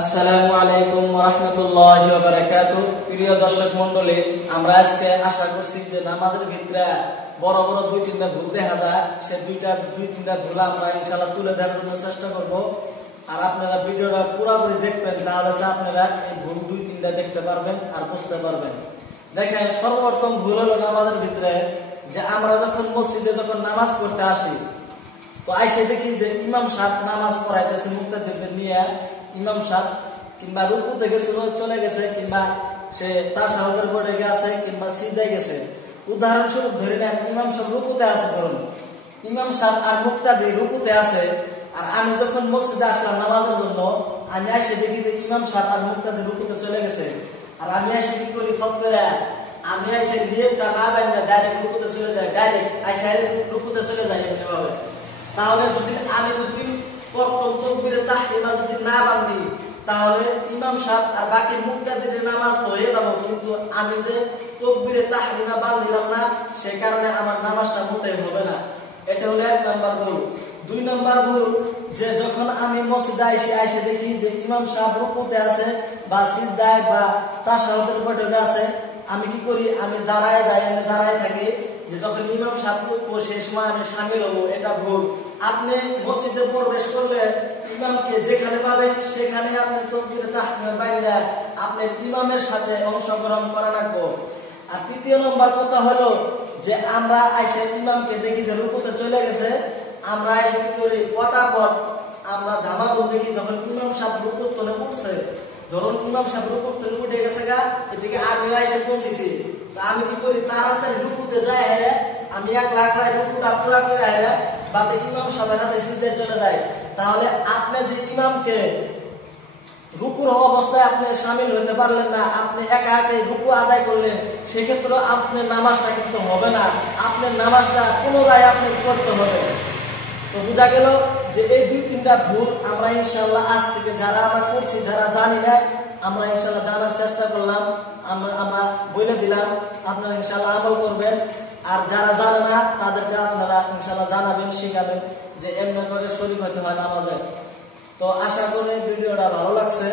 আসসালামু আলাইকুম ওয়া রাহমাতুল্লাহি ওয়া বারাকাতুহু। প্রিয় দর্শক মণ্ডলী, আমরা আজকে আশা করছি যে নামাজের ভিতরে বড় বড় দুই তিনটা ভুল দেখা যায়, সে দুই তিনটা ভুল আমরা ইনশাআল্লাহ তুলে ধরার জন্য চেষ্টা করব। আর আপনারা ভিডিওটা পুরোপুরি দেখবেন, তাহলে আপনারা এই ভুল দুই তিনটা দেখতে পারবেন আর বুঝতে পারবেন। দেখেন, সর্বপ্রথম ভুল হলো নামাজের ভিতরে যে আমরা যখন মসজিদে নামাজ পড়তে আসি, তো আইসে দেখি যে ইমাম সাহেব নামাজ পড়াইতেছে মুক্তাদিরদের নিয়ে। ইমাম সাহেব কিংবা রুকু থেকে চলে গেছে, কিংবা সে তাশাহুদের পড়ে গেছে, কিংবা সিজদায় গেছে। উদাহরণস্বরূপ ধরে নেন, ইমাম সাহেব রুকুতে আছে, ধরুন ইমাম সাহেব আর মুক্তাদির রুকুতে আছে, আর আমি যখন মসজিদে আসলাম নামাজের জন্য, আমি এসে দেখি যে ইমাম সাহেব আর মুক্তাদির রুকুতে চলে গেছে। আর আমি এসে কি করি, ফট করে আমি এসে নিয়মটা না বাইনা ডাইরেক্ট রুকুতে চলে যাই, ডাইরেক্ট আইসা রুকুতে চলে যাই এভাবে। তাহলে যদি প্রথম তাকবীরে তাহরিমা যদি না বাঁধি, তাহলে ইমাম সাহেব আর বাকি মুক্তাদিরের নামাজ তো হয়ে যাব, কিন্তু আমি যে তাকবীরে তাহরিমা বাঁধিলাম না, সেই কারণে আমার নামাজটা মোটেই হবে না। এটা হলো এক নাম্বার ভুল। দুই নাম্বার ভুল, যে যখন আমি মসজিদে আইসে দেখি যে ইমাম সাহেব রুকুতে আছে বা সিজদায় বা তাশাহুদের বৈঠকে আছে, আমি কি করি, আমি দাঁড়ায় যাই, আমি দাঁড়ায় থাকি, যে যখন ইমাম সাহেব রুকু সেই সময় আমি শামিল হবো। এটা ভুল। আপনি মসজিদে প্রবেশ করলে ইমামকে যেখানে পাবেন সেখানে আপনি তাকবীরে তাহরিমা বাইন্দা আপনি ইমামের সাথে অংশগ্রহণ করা লাগবে। আর তৃতীয় নম্বর কথা হলো যে আমরা আইসা ইমামকে দেখি যে রুকুতে চলে গেছে, আমরা আইসা কি করি, পটাপট আমরা ধামাধুম দেখি যখন ইমাম সাহেব রুকুর তলে উঠছে, ধরুন ইমাম সাহেব রুকুর তলে উঠে গেছে গা, এদিকে আমি আইসা পৌঁছেছি, আমি কি করি, তাড়াতাড়ি রুকুতে যাই, হেরে আমি এক লাখ রুকুটা পুরা করে হেরে বাদে ইমাম সাহেবের হাতে সিজদায় চলে যায়। তাহলে আপনি যে ইমামকে রুকুর অবস্থায় আপনি শামিল হতে পারলেন না, আপনি একা একাই রুকু আদায় করলেন, সেক্ষেত্রে আপনার নামাজটা কিন্তু হবে না, আপনার নামাজটা পুনরায় আপনি করতে হবে। তো বোঝা গেল যে এই দুই তিনটা ভুল আমরা ইনশাআল্লাহ আজ থেকে যারা আমরা করছি, যারা জানি না, আমরা ইনশাআল্লাহ জানার চেষ্টা করলাম, আমরা বলে দিলাম, আপনারা ইনশাআল্লাহ আমল করবেন। আর যারা জানে না তাদেরকে আপনারা ইনশাআল্লাহ জানাবেন, শিখাবেন যে এমন করে শরীক হতে হয় নামাজে। তো আশা করি ভিডিওটা ভালো লাগছে।